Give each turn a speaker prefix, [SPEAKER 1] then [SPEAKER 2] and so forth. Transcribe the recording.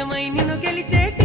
[SPEAKER 1] నిజమై నిన్ను గెలిచేట